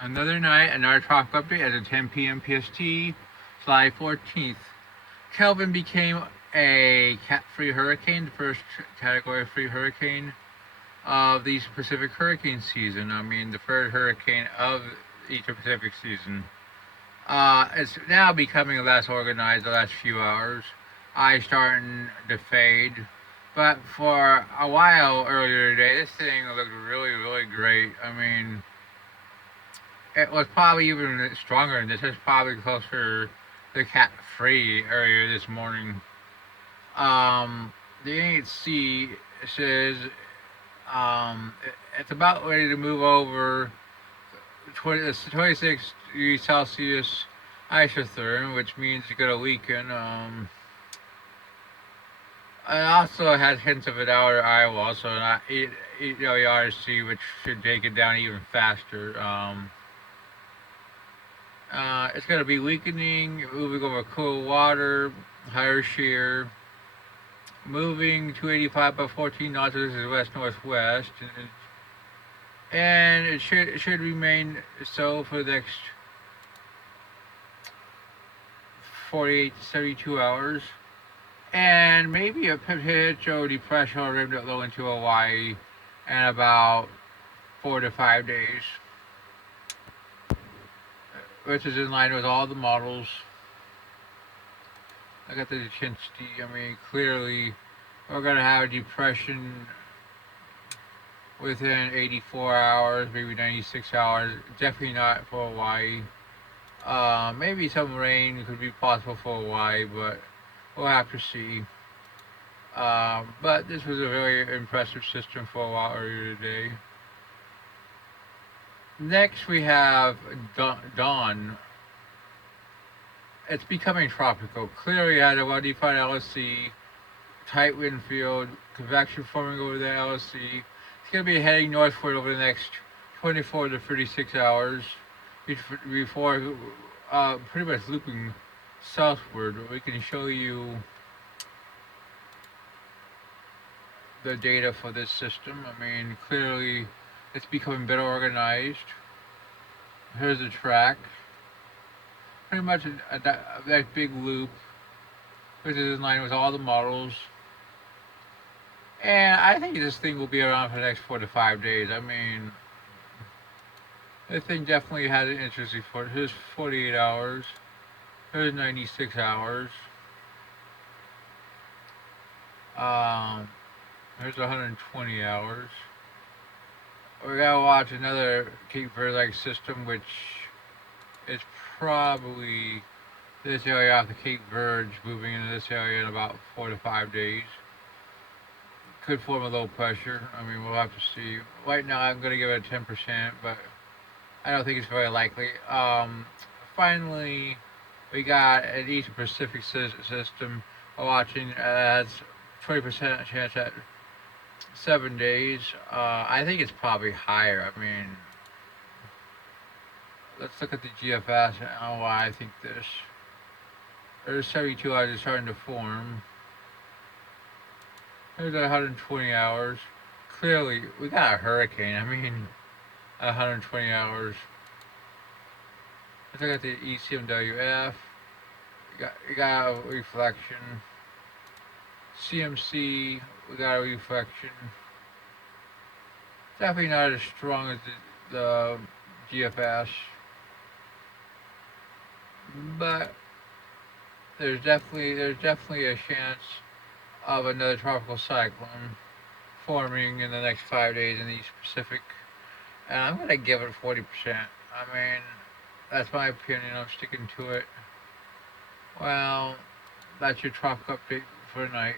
Another night, another tropical update as of 10 p.m. PST, July 14th. Kelvin became a cat-free hurricane, the first category-free hurricane of the Pacific hurricane season. I mean, the first hurricane of each Pacific season. It's now becoming less organized the last few hours. Ice starting to fade. But for a while earlier today, this thing looked really, really great. I mean, it was probably even stronger than this. It's probably closer to cat free earlier this morning. The NHC says it's about ready to move over 26 degrees Celsius isotherm, which means it's going to weaken. It also has hints of it out of Iowa, so not EWRC, which should take it down even faster. It's going to be weakening, moving over cool water, higher shear, moving 285 by 14 knots. This is west northwest, and it should remain so for the next 48 to 72 hours. And maybe a potential depression or rim low into Hawaii in about 4 to 5 days, which is in line with all the models. I got the intensity. I mean, clearly, we're gonna have a depression within 84 hours, maybe 96 hours. Definitely not for Hawaii. Maybe some rain could be possible for Hawaii, but we'll have to see. But this was a very impressive system for a while earlier today. Next, we have Dawn. It's becoming tropical. Clearly, it has a well-defined LSC, tight wind field, convection forming over the LSC. It's going to be heading northward over the next 24 to 36 hours before pretty much looping southward. We can show you the data for this system. I mean, clearly it's becoming better organized. Here's the track. Pretty much that big loop, which is in line with all the models. And I think this thing will be around for the next 4 to 5 days. I mean, this thing definitely has an interesting foot. Here's 48 hours. Here's 96 hours. Here's 120 hours. We gotta watch another Cape Verde system, which is probably this area off the Cape Verde, moving into this area in about 4 to 5 days. Could form a low pressure. I mean, we'll have to see. Right now, I'm gonna give it a 10%, but I don't think it's very likely. Finally, we got an East Pacific system watching as 20% chance at 7 days. I think it's probably higher. I mean, let's look at the GFS and why I think this. There's 72 hours is starting to form. There's 120 hours. Clearly, we got a hurricane. I mean, 120 hours. Let's look at the ECMWF. You got a reflection. CMC, we got a reflection. Definitely not as strong as the GFS, but there's definitely a chance of another tropical cyclone forming in the next 5 days in the East Pacific, and I'm gonna give it 40%. I mean, that's my opinion. I'm sticking to it. Well, that's your tropical update for tonight.